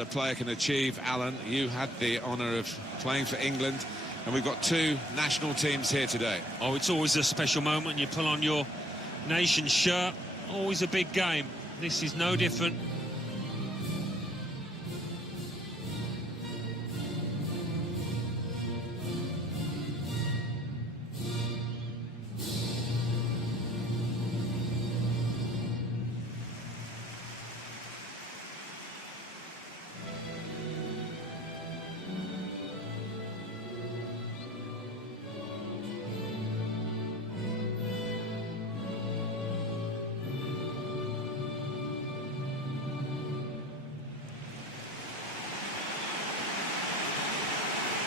A player can achieve. Alan, you had the honour of playing for England, and we've got two national teams here today. Oh, it's always a special moment. You pull on your nation's shirt. Always a big game. This is no different.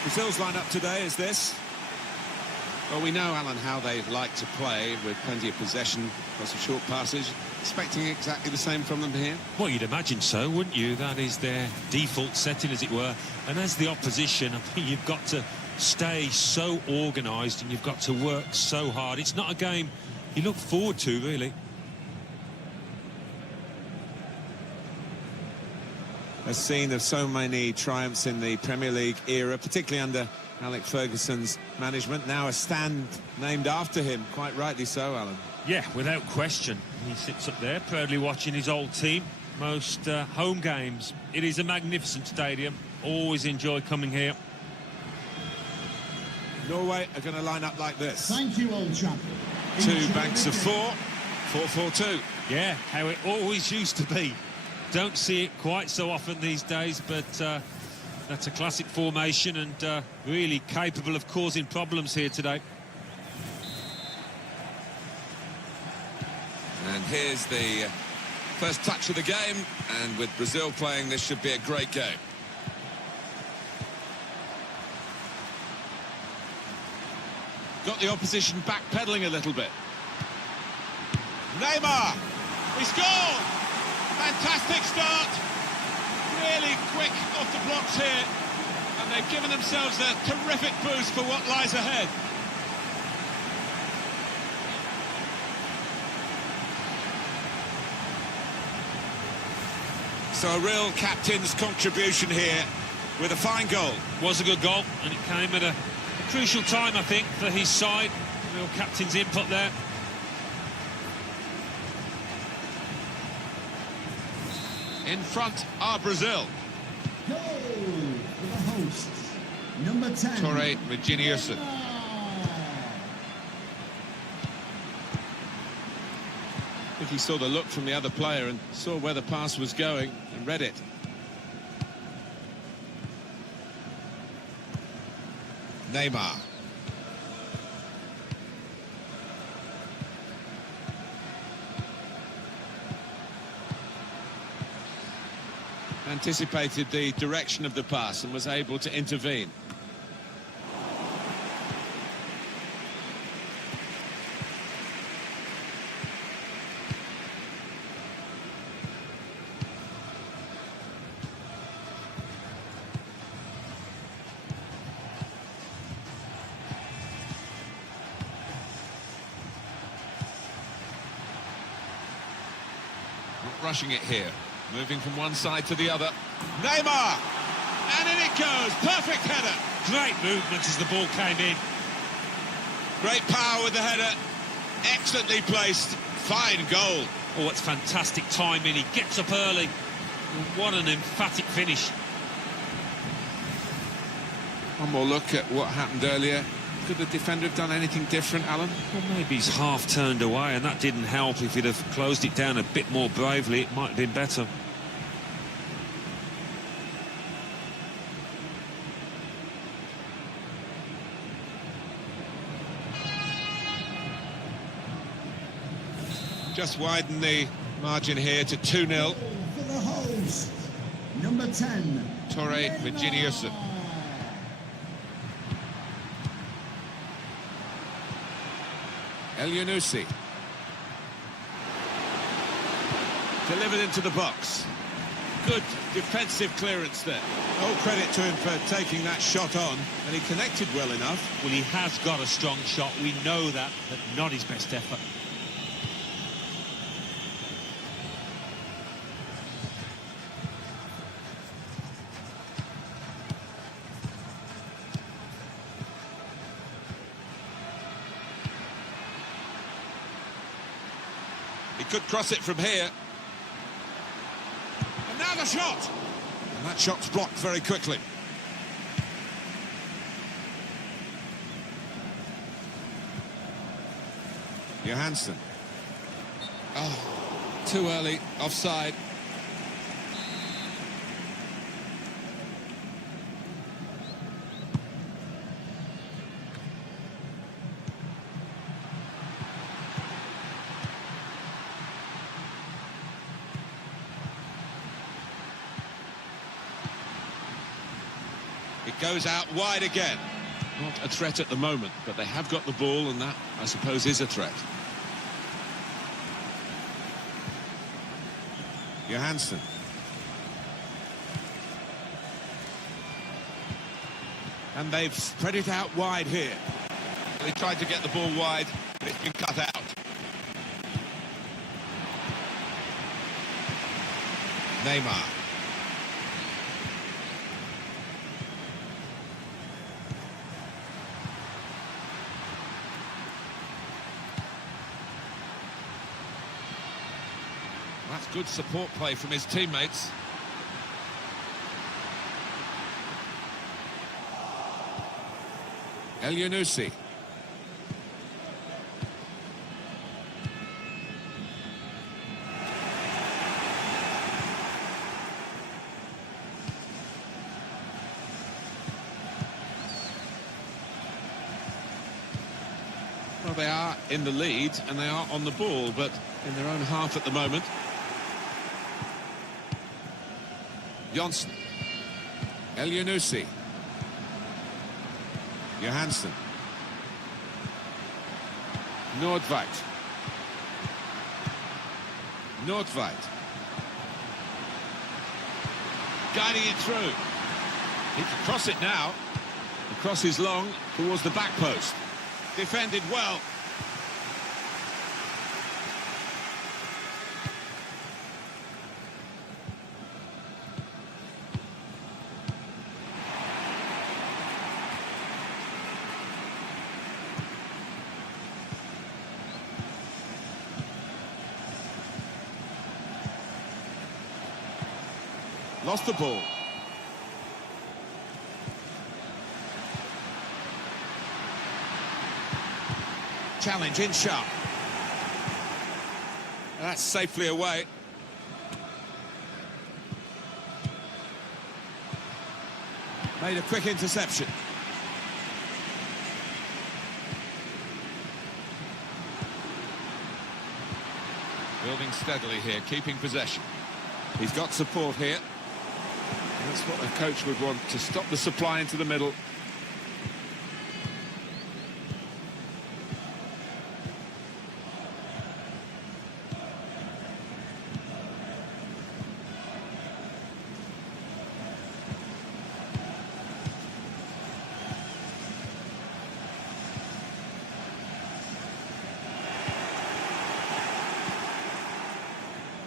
Brazil's lineup today is this. Well, we know, Alan, how they like to play, with plenty of possession, lots of short passes. Expecting exactly the same from them here? Well, you'd imagine so, wouldn't you? That is their default setting, as it were. And as the opposition, I think you've got to stay so organised and you've got to work so hard. It's not a game you look forward to, really. A scene of so many triumphs in the Premier League era, particularly under Alex Ferguson's management. Now a stand named after him, quite rightly so, Alan. Yeah, without question. He sits up there proudly watching his old team. Most home games. It is a magnificent stadium. Always enjoy coming here. Norway are going to line up like this. Thank you, old chap. Two banks of four, 4-4-2. Yeah, how it always used to be. Don't see it quite so often these days, but that's a classic formation and really capable of causing problems here today. And here's the first touch of the game, and with Brazil playing, this should be a great game. Got the opposition backpedaling a little bit. Neymar! He scored! Fantastic start! Really quick off the blocks here, and they've given themselves a terrific boost for what lies ahead. So a real captain's contribution here with a fine goal. Was a good goal, and it came at a crucial time, I think, for his side. Real captain's input there. In front are Brazil. Goal for the hosts, number 10. Torre Reginiussen. I think he saw the look from the other player and saw where the pass was going and read it. Neymar. Anticipated the direction of the pass and was able to intervene. Not rushing it here. Moving from one side to the other. Neymar! And in it goes. Perfect header. Great movement as the ball came in. Great power with the header. Excellently placed. Fine goal. Oh, it's fantastic timing. He gets up early. What an emphatic finish. One more look at what happened earlier. Could the defender have done anything different, Alan? Well, maybe he's half turned away, and that didn't help. If he'd have closed it down a bit more bravely, it might have been better. Just widen the margin here to 2-0. For the host, number 10. Torre Reginiussen. El Yunusi. Delivered into the box. Good defensive clearance there. All credit to him for taking that shot on, and he connected well enough. Well, he has got a strong shot, we know that, but not his best effort. could cross it from here. And now the shot! And that shot's blocked very quickly. Johansson. Oh, too early, offside. It goes out wide again. Not a threat at the moment, but they have got the ball, and that, I suppose, is a threat. Johansson. And they've spread it out wide here. They tried to get the ball wide, but it's been cut out. Neymar. That's good support play from his teammates. El Yunusi. Well, they are in the lead and they are on the ball, but in their own half at the moment. Johnson. El Yunusi. Johansson. Nordveit. Nordveit. Guiding it through. He can cross it now. The cross is long towards the back post. Defended well. Lost the ball. Challenge in sharp. That's safely away. Made a quick interception. Building steadily here, keeping possession. He's got support here. That's what a coach would want, to stop the supply into the middle.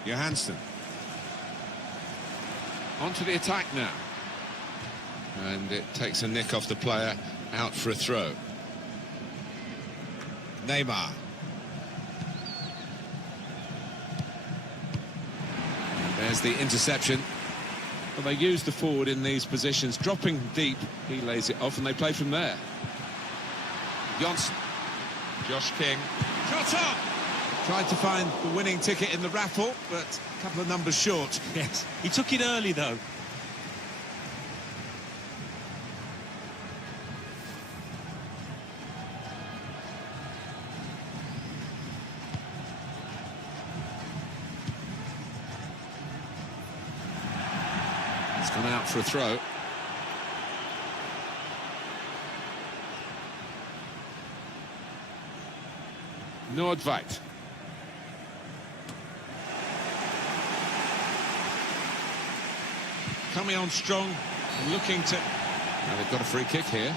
Johansson. Onto the attack now. And it takes a nick off the player, out for a throw. Neymar. And there's the interception. Well, they use the forward in these positions, dropping deep. He lays it off and they play from there. Johnson. Josh King. Shot up! Tried to find the winning ticket in the raffle, but a couple of numbers short. Yes, he took it early, though. It's gone out for a throw. Nordveit. Coming on strong, looking to... Now they've got a free kick here.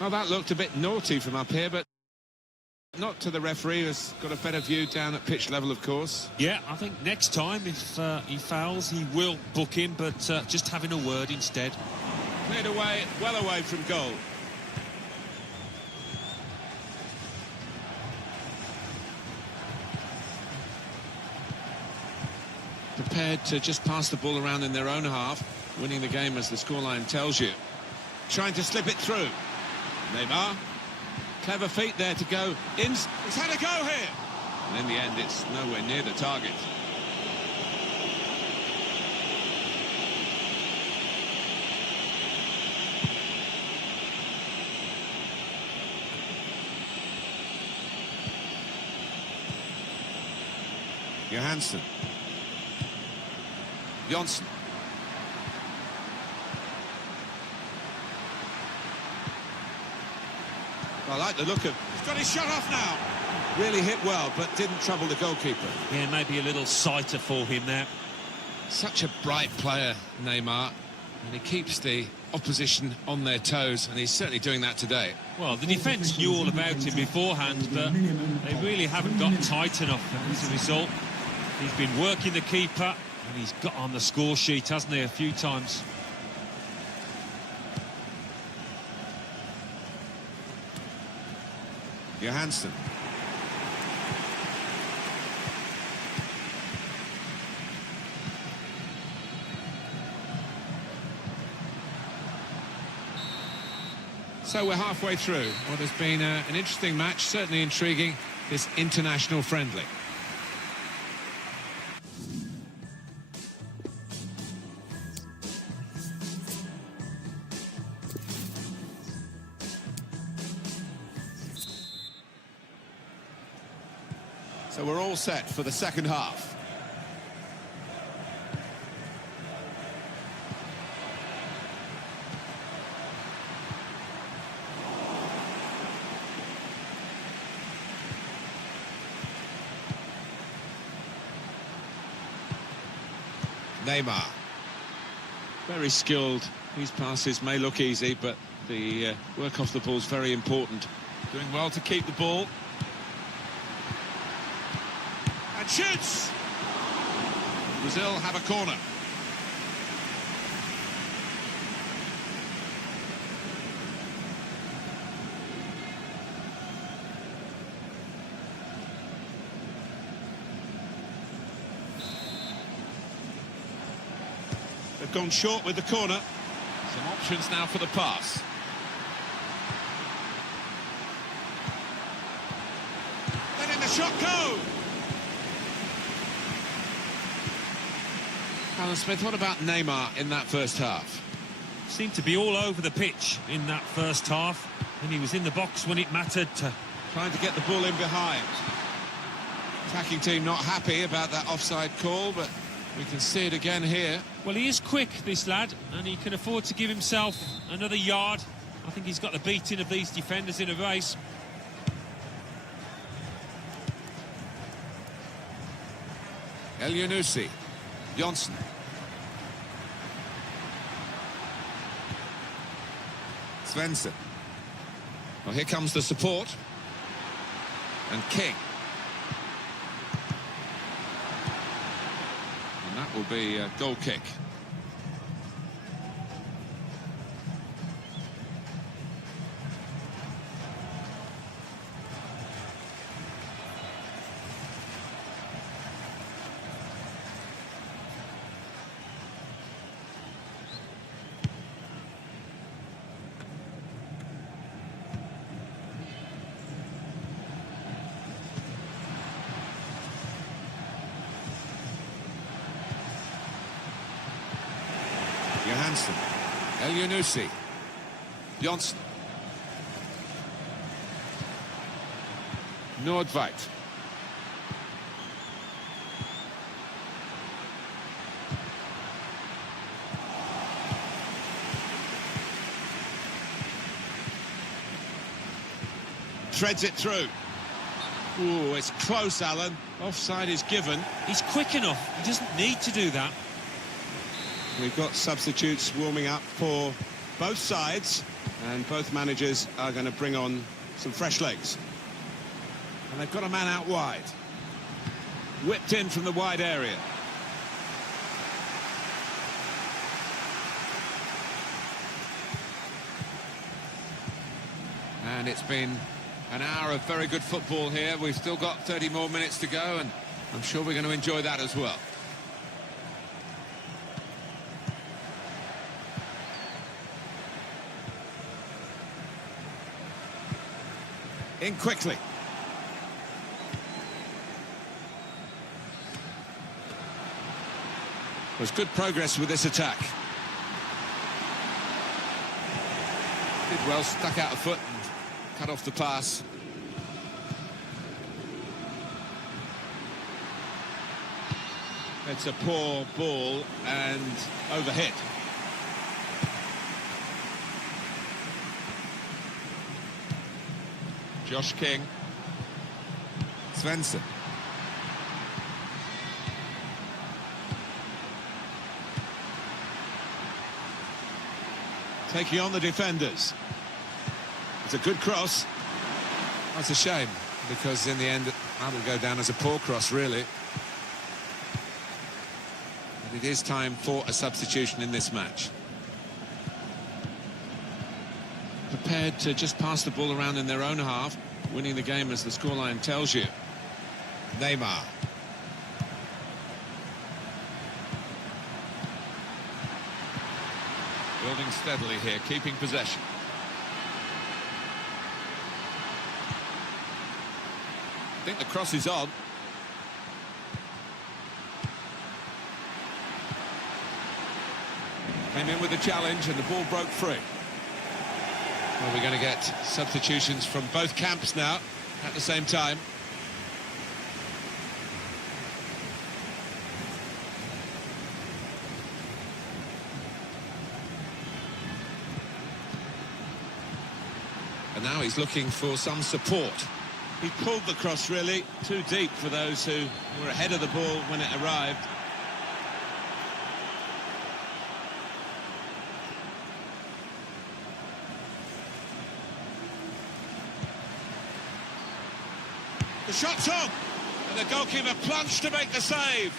Well, that looked a bit naughty from up here, but not to the referee, who's got a better view down at pitch level, of course. Yeah, I think next time, if he fouls, he will book him, but just having a word instead. Cleared away, well away from goal. prepared to just pass the ball around in their own half, winning the game as the scoreline tells you. Trying to slip it through. Neymar. Clever feet there to go in. He's had a go here. And in the end, it's nowhere near the target. Johansson. Johnson. I like the look of... He's got his shot off now. Really hit well, but didn't trouble the goalkeeper. Yeah, maybe a little sighter for him there. Such a bright player, Neymar. And he keeps the opposition on their toes, and he's certainly doing that today. Well, the defence knew all about him beforehand, but they really haven't got tight enough. As a result, he's been working the keeper, and he's got on the score sheet, hasn't he, a few times. Johansson. So we're halfway through what has been an interesting match, certainly intriguing, this international friendly. So we're all set for the second half. Neymar. Very skilled. These passes may look easy, but the work off the ball is very important. Doing well to keep the ball. And shoots! Brazil have a corner. They've gone short with the corner. Some options now for the pass. Letting the shot go! Alan Smith, what about Neymar in that first half? Seemed to be all over the pitch in that first half, and he was in the box when it mattered. Trying to get the ball in behind. Attacking team not happy about that offside call, but we can see it again here. Well, he is quick, this lad, and he can afford to give himself another yard. I think he's got the beating of these defenders in a race. El Yunusi. Johnson. Svensson. Well, here comes the support. And King. And that will be a goal kick. Johansson. El Yunusi. Johnson. Nordveit. Threads it through. Ooh, it's close, Alan. Offside is given. He's quick enough. He doesn't need to do that. We've got substitutes warming up for both sides, and both managers are going to bring on some fresh legs. And they've got a man out wide. Whipped in from the wide area. And it's been an hour of very good football here. We've still got 30 more minutes to go, and I'm sure we're going to enjoy that as well. In quickly. There's good progress with this attack. Did well, stuck out a foot and cut off the pass. It's a poor ball and overhit. Josh King. Svensson. Taking on the defenders. It's a good cross. That's a shame, because in the end that will go down as a poor cross, really. But it is time for a substitution in this match. Prepared to just pass the ball around in their own half, winning the game as the scoreline tells you. Neymar. Building steadily here, keeping possession. I think the cross is on. Came in with a challenge and the ball broke free. Well, we're going to get substitutions from both camps now at the same time. And now he's looking for some support. He pulled the cross really too deep for those who were ahead of the ball when it arrived. The shot's on, and the goalkeeper plunged to make the save.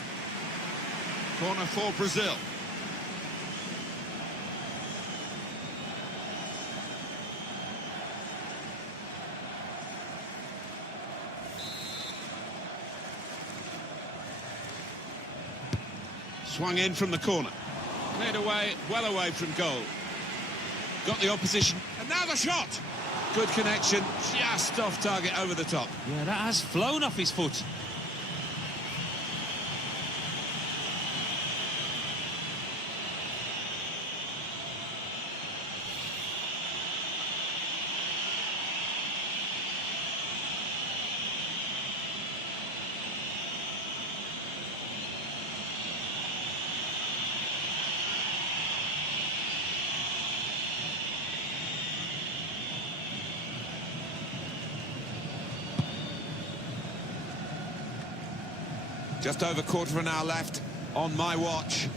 Corner for Brazil. Swung in from the corner. Cleared away, well away from goal. Got the opposition, and now the shot! Good connection, just off target over the top. Yeah, that has flown off his foot. Just over quarter of an hour left on my watch.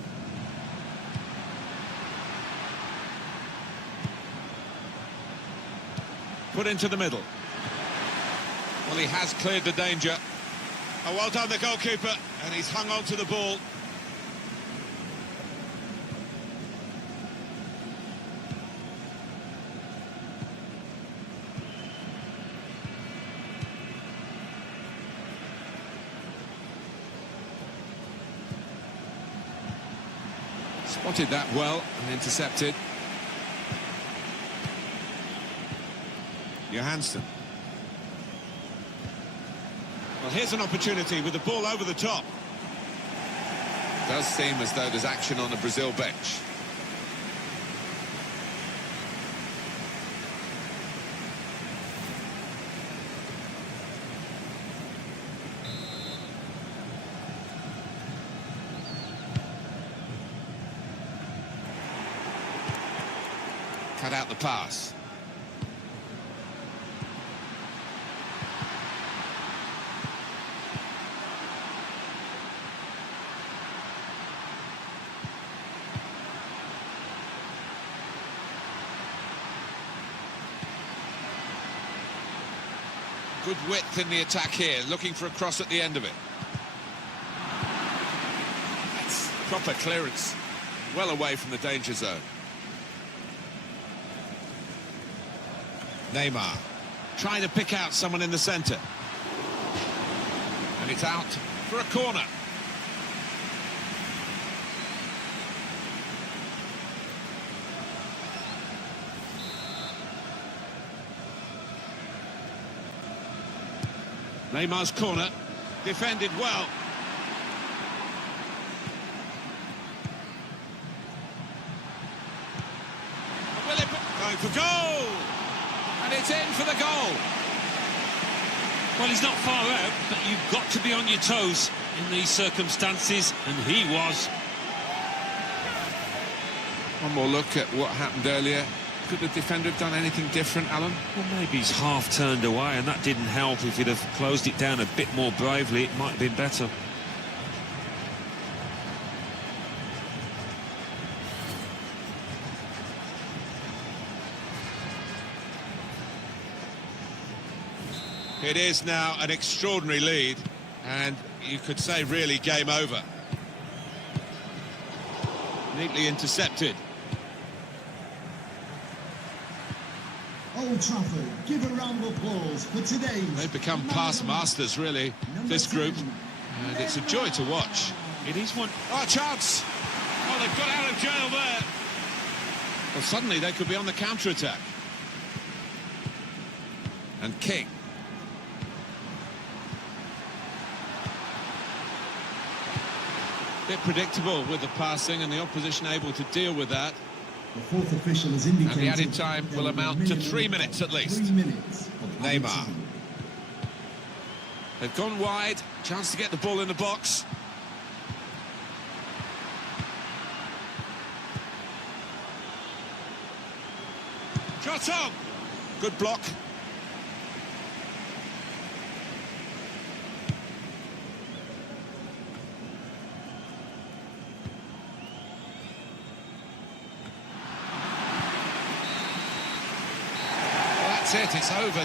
Put into the middle. Well, he has cleared the danger. Oh, well done, the goalkeeper, and he's hung on to the ball. Spotted that well and intercepted. Johansson. Well, here's an opportunity with the ball over the top. Does seem as though there's action on the Brazil bench. Cut out the pass. Good width in the attack here, looking for a cross at the end of it. That's proper clearance, well away from the danger zone. Neymar trying to pick out someone in the centre. And it's out for a corner. Neymar's corner, defended well. Going for goal! And it's in for the goal! Well, he's not far out, but you've got to be on your toes in these circumstances, and he was. One more look at what happened earlier. Could the defender have done anything different, Alan? Well, maybe he's half turned away, and that didn't help. If he'd have closed it down a bit more bravely, it might have been better. It is now an extraordinary lead, and you could say really game over. Neatly intercepted. Old Trafford, give a round of applause for today's... They've become past masters, really, this group, and it's a joy to watch. It is one. Oh, chance! Oh, they've got out of jail there. Well, suddenly they could be on the counter-attack. And King. Bit predictable with the passing, and the opposition able to deal with that. The fourth official has indicated... And the added time will amount to 3 minutes at least. 3 minutes of Neymar. added time. They've gone wide, chance to get the ball in the box. Shot on! Good block. Well, that's it, it's over.